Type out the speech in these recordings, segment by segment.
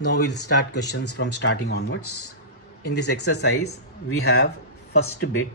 Now we'll start questions from starting onwards. In this exercise, we have first bit,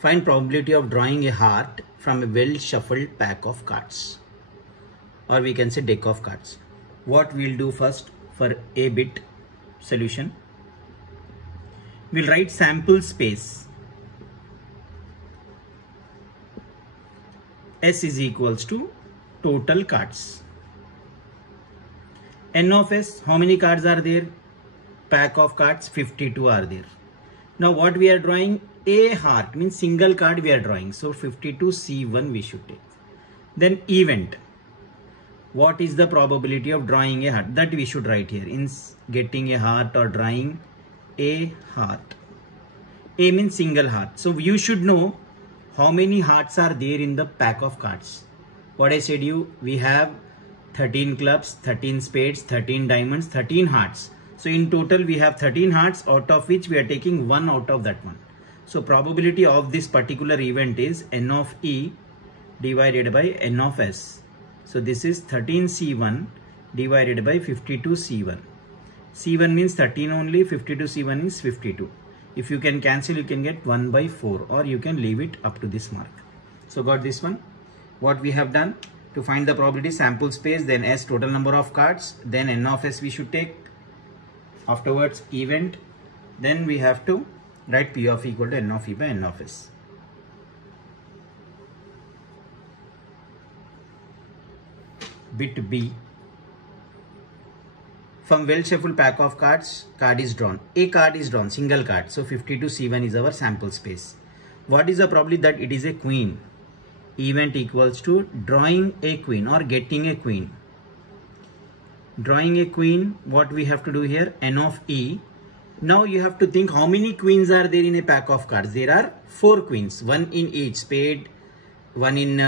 find probability of drawing a heart from a well shuffled pack of cards, or we can say deck of cards. What we'll do first for a bit solution, we'll write sample space S is equals to total cards. N of S, how many cards are there? Pack of cards, 52 are there. Now what we are drawing? A heart, means single card we are drawing. So 52C1 we should take. Then event. What is the probability of drawing a heart? That we should write here. In getting a heart or drawing a heart. A means single heart. So you should know how many hearts are there in the pack of cards. What I said you, we have 13 clubs, 13 spades, 13 diamonds, 13 hearts. So in total we have 13 hearts, out of which we are taking one out of that one. So probability of this particular event is N of E divided by N of S. So this is 13C1 divided by 52C1. C1 means 13 only, 52C1 is 52. If you can cancel, you can get 1 by 4, or you can leave it up to this mark. So got this one. What we have done? To find the probability, sample space, then S total number of cards, then N of S we should take, afterwards event, then we have to write P of E equal to N of E by N of S. Bit B, from well shuffled pack of cards, card is drawn. A card is drawn, single card. So 52C1 is our sample space. What is the probability that it is a queen? Event equals to drawing a queen or getting a queen. Drawing a queen, what we have to do here? N of E. Now you have to think how many queens are there in a pack of cards. There are 4 queens, one in each spade, one in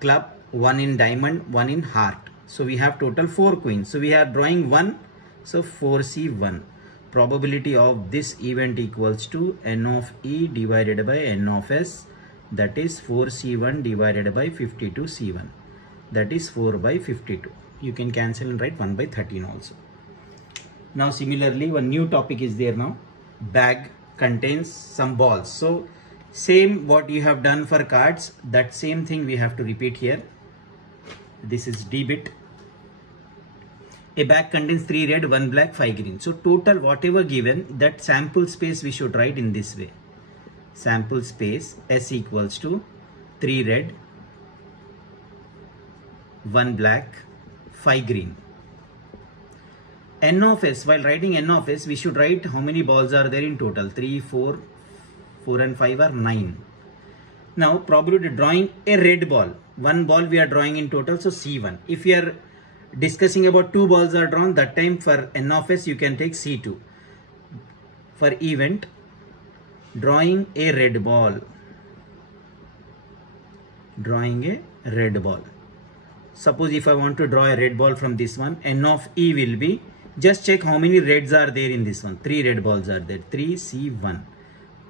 club, one in diamond, one in heart. So we have total 4 queens. So we are drawing 1. So 4C1. Probability of this event equals to N of E divided by N of S. That is 4C1 divided by 52C1. That is 4 by 52. You can cancel and write 1 by 13 also. Now similarly, one new topic is there now. Bag contains some balls. So same what you have done for cards, that same thing we have to repeat here. This is D bit. A bag contains 3 red, 1 black, 5 green. So total whatever given, that sample space we should write in this way. Sample space S equals to 3 red, 1 black, 5 green. N of S, while writing N of S, we should write how many balls are there in total. 3, 4 and 5 are 9. Now probability of drawing a red ball. 1 ball we are drawing in total, so C1. If we are discussing about 2 balls are drawn, that time for N of S you can take C2. For event, drawing a red ball. Drawing a red ball. Suppose if I want to draw a red ball from this one, N of E will be, just check how many reds are there in this one. 3 red balls are there. 3C1.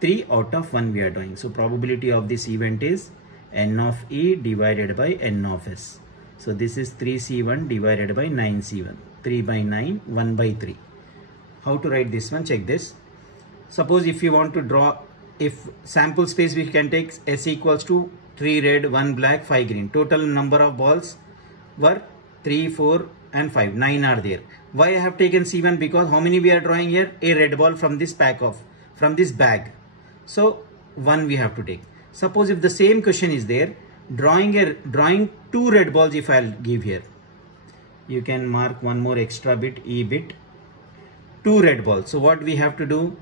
3 out of 1 we are drawing. So probability of this event is N of E divided by N of S. So this is 3C1 divided by 9C1. 3 by 9, 1 by 3. How to write this one? Check this. Suppose if you want to draw, if sample space we can take S equals to 3 red, 1 black, 5 green. Total number of balls were 3, 4 and 5. 9 are there. Why I have taken C1? Because how many we are drawing here? A red ball from this pack of, from this bag. So 1 we have to take. Suppose if the same question is there, drawing 2 red balls if I'll give here. You can mark one more extra bit, E bit. 2 red balls. So what we have to do?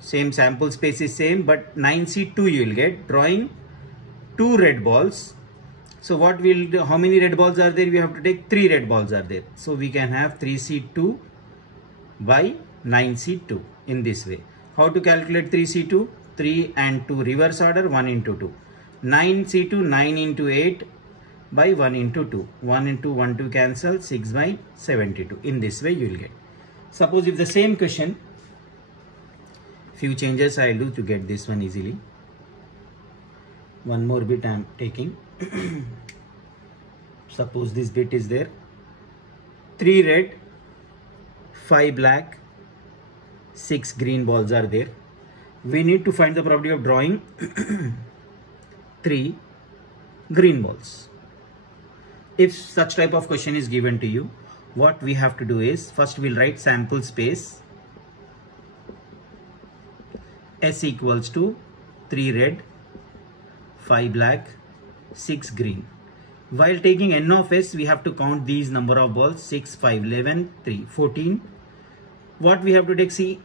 Same sample space is same, but 9C2 you will get, drawing 2 red balls. So what will do, how many red balls are there? We have to take 3 red balls are there. So we can have 3C2 by 9C2 in this way. How to calculate 3C2? 3 and 2 reverse order, 1 into 2. 9C2, 9 into 8 by 1 into 2. 1 into 1 to cancel, 6 by 72. In this way you will get. Suppose if the same question, few changes I will do to get this one easily. One more bit I am taking. Suppose this bit is there. 3 red, 5 black, 6 green balls are there. We need to find the probability of drawing 3 green balls. If such type of question is given to you, what we have to do is, first we'll write sample space S equals to 3 red, 5 black, 6 green. While taking n of s, we have to count these number of balls: 6, 5, 11, 3, 14. What we have to take? See,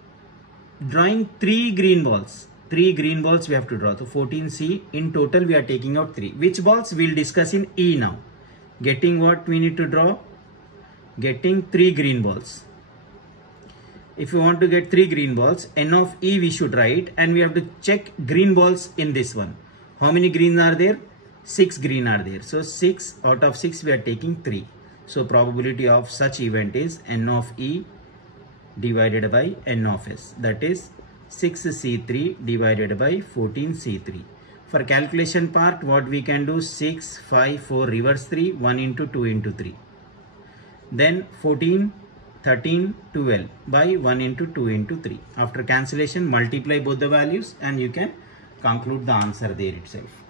drawing 3 green balls. 3 green balls we have to draw. So 14C. In total we are taking out 3. Which balls? We'll discuss in E now. Getting what we need to draw? Getting 3 green balls. If you want to get 3 green balls, n of E we should write, and we have to check green balls in this one. How many green are there? 6 green are there. So 6 out of 6 we are taking 3. So probability of such event is n of E divided by n of s. That is 6C3 divided by 14C3. For calculation part, what we can do? 6, 5, 4, reverse 3, 1 into 2 into 3. Then 14, 13, 12 by 1 into 2 into 3. After cancellation, multiply both the values and you can conclude the answer there itself.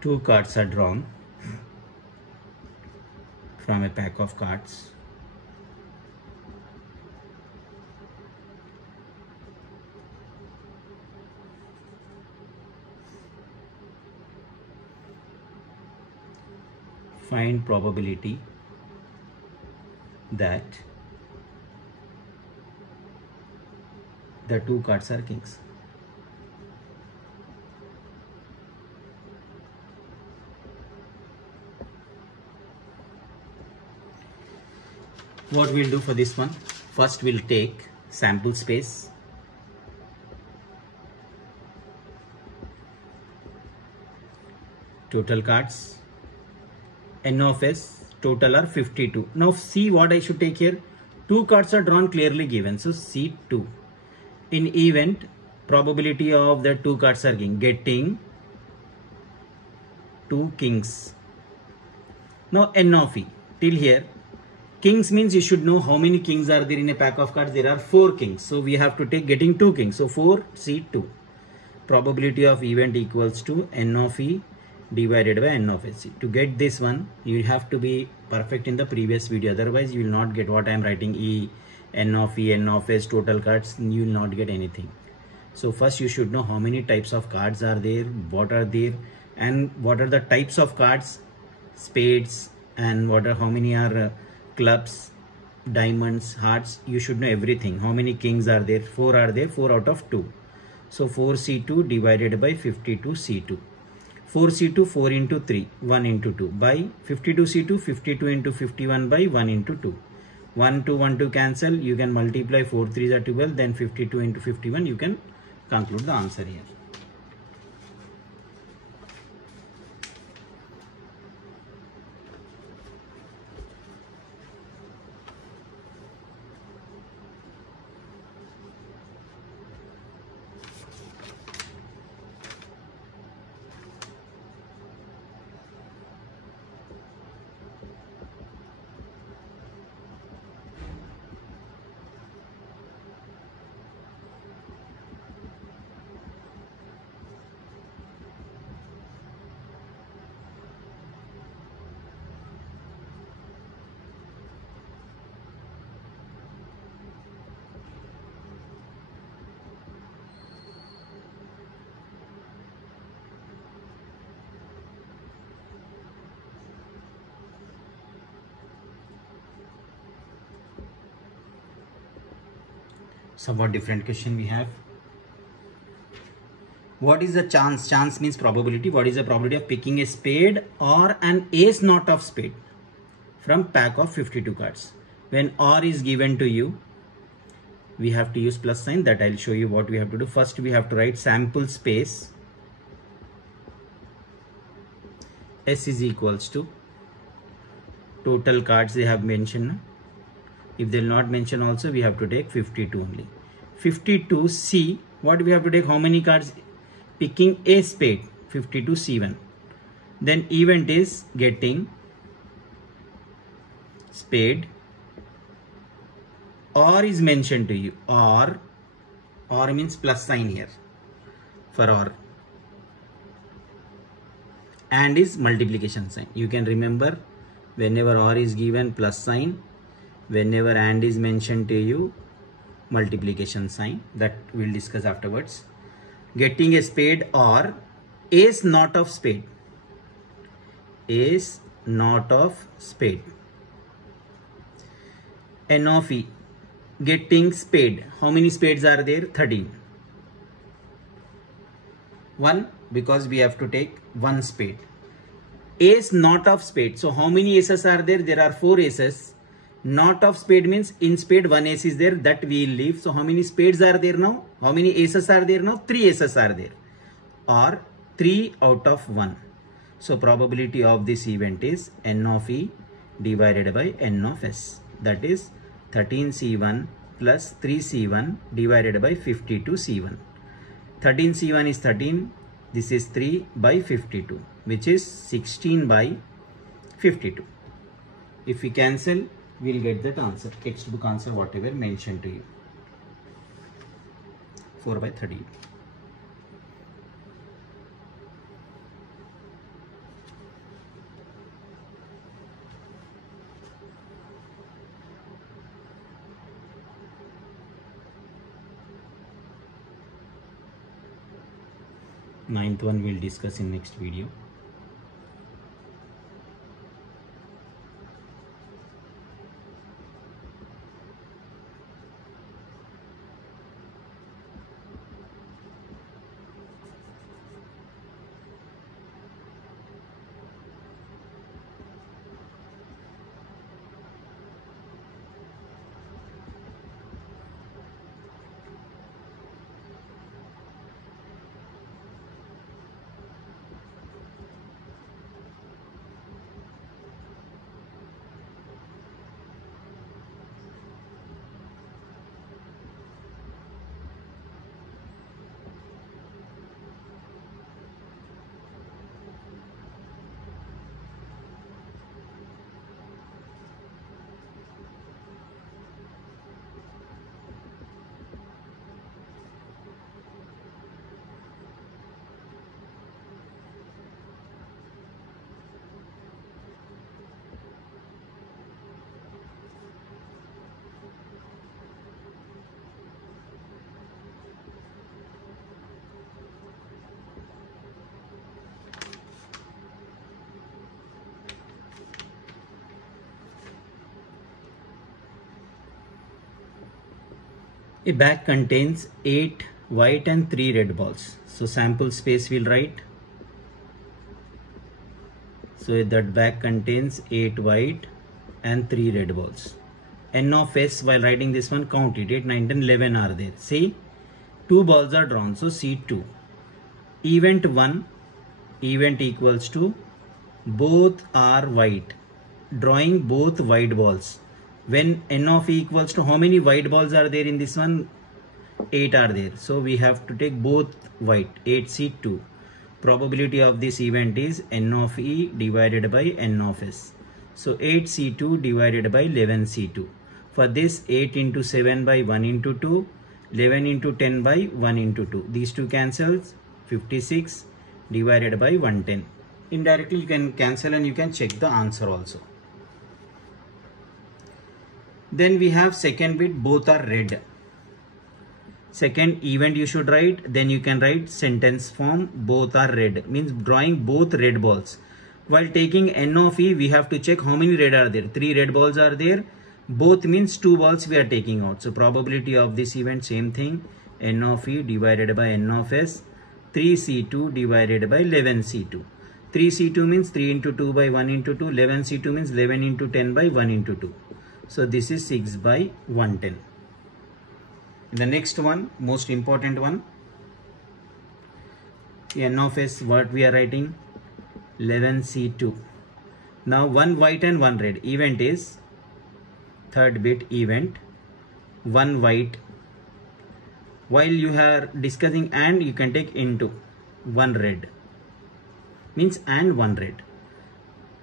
Two cards are drawn from a pack of cards. Find probability that the two cards are kings. What we'll do for this one? First we'll take sample space. Total cards. N of s total are 52. Now see what I should take here. Two cards are drawn clearly given. So C2. In event, probability of the two cards are getting 2 kings. Now N of E. Till here, kings means you should know how many kings are there in a pack of cards. There are 4 kings. So we have to take getting 2 kings. So 4C2. Probability of event equals to N of E divided by N of S. To get this one, you have to be perfect in the previous video. Otherwise, you will not get what I am writing. N of E, N of S, total cards. You will not get anything. So first you should know how many types of cards are there, what are there, and what are the types of cards, spades, and how many are clubs, diamonds, hearts. You should know everything. How many kings are there? 4 are there, 4 out of 2. So 4C2 divided by 52C2. 4C2, 4 into 3, 1 into 2 by 52C2, 52 into 51 by 1 into 2. 1 to 1 to cancel, you can multiply 4 3s are 12, then 52 into 51, you can conclude the answer here. somewhat different question we have. What is the chance? Chance means probability. What is the probability of picking a spade or an ace not of spade from pack of 52 cards? When or is given to you, we have to use plus sign. That I'll show you what we have to do. First we have to write sample space. S is equals to total cards they have mentioned. If they will not mention also, we have to take 52 only. 52 C, what we have to take? How many cards? Picking a spade, 52 C1. Then event is getting spade, or is mentioned to you, or means plus sign here for or, and is multiplication sign. You can remember, whenever or is given, plus sign, whenever and is mentioned to you, multiplication sign. That we'll discuss afterwards. Getting a spade or ace not of spade, ace not of spade. N of E, getting spade. How many spades are there? 13. 1, because we have to take one spade. Ace not of spade. So how many aces are there? There are 4 aces. Not of spade means in spade 1 ace is there, that we will leave. So how many spades are there now? How many aces are there now? 3 aces are there, or 3 out of 1. So probability of this event is N of E divided by N of S. That is 13C1 plus 3C1 divided by 52C1. 13C1 is 13. This is 3 by 52, which is 16 by 52. If we cancel, we'll get that answer, textbook answer, whatever mentioned to you. 4 by 30. Ninth one we'll discuss in next video. A bag contains 8 white and 3 red balls. So sample space we'll write. So that bag contains 8 white and 3 red balls. N of S, while writing this one, count it. 8, 9, 10, 11 are there. See, 2 balls are drawn. So C2. Event 1, event equals to both are white. Drawing both white balls. When N of E equals to how many white balls are there in this one? 8 are there. So we have to take both white. 8C2. Probability of this event is N of E divided by N of S. So 8C2 divided by 11C2. For this, 8 into 7 by 1 into 2. 11 into 10 by 1 into 2. These two cancels. 56 divided by 110. Indirectly you can cancel and you can check the answer also. Then we have second bit, both are red. Second event you should write, then you can write sentence form, both are red, means drawing both red balls. While taking N of E, we have to check how many red are there. 3 red balls are there. Both means 2 balls we are taking out. So probability of this event, same thing, n of e divided by n of s, 3c2 divided by 11c2. 3c2 means 3 into 2 by 1 into 2. 11c2 means 11 into 10 by 1 into 2. So this is 6 by 110. The next one, most important one, n of s, what we are writing? 11c2. Now one white and one red. Event is third bit event, one white. While you are discussing and, you can take into one red, means and one red.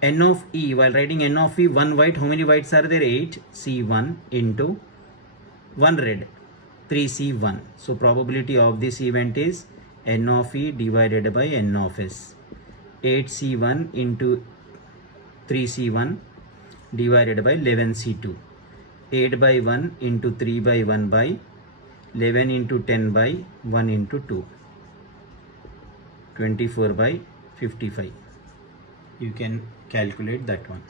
N of e, while writing n of e, one white, how many whites are there? 8, c1 into one red, 3c1. So probability of this event is n of e divided by n of s, 8c1 into 3c1 divided by 11c2. 8 by 1 into 3 by 1 by 11 into 10 by 1 into 2. 24 by 55. You can calculate that one.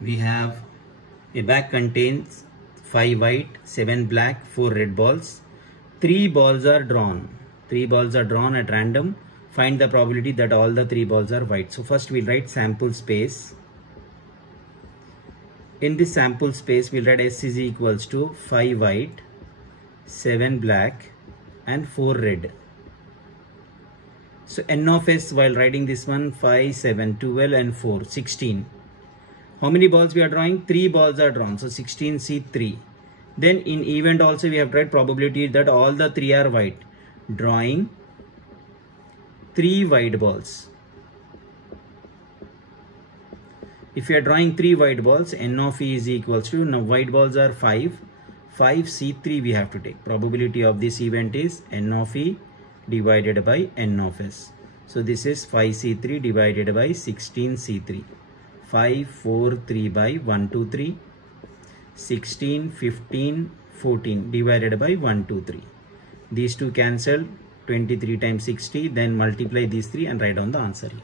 We have a bag contains 5 white, 7 black, 4 red balls. 3 balls are drawn. 3 balls are drawn at random. Find the probability that all the 3 balls are white. So first we'll write sample space. In this sample space, we'll write S is equals to 5 white, 7 black and 4 red. So n of s, while writing this one, 5, 7, 12 and 4, 16. How many balls we are drawing? 3 balls are drawn. So 16C3. Then in event also we have tried probability that all the 3 are white. Drawing 3 white balls. If you are drawing 3 white balls, n of e is equals to, now white balls are 5. 5C3 we have to take. Probability of this event is n of e divided by n of s. So this is 5C3 divided by 16C3. 5, 4, 3 by 1, 2, 3. 16, 15, 14 divided by 1, 2, 3. These two cancel. 23 times 60. Then multiply these 3 and write down the answer here.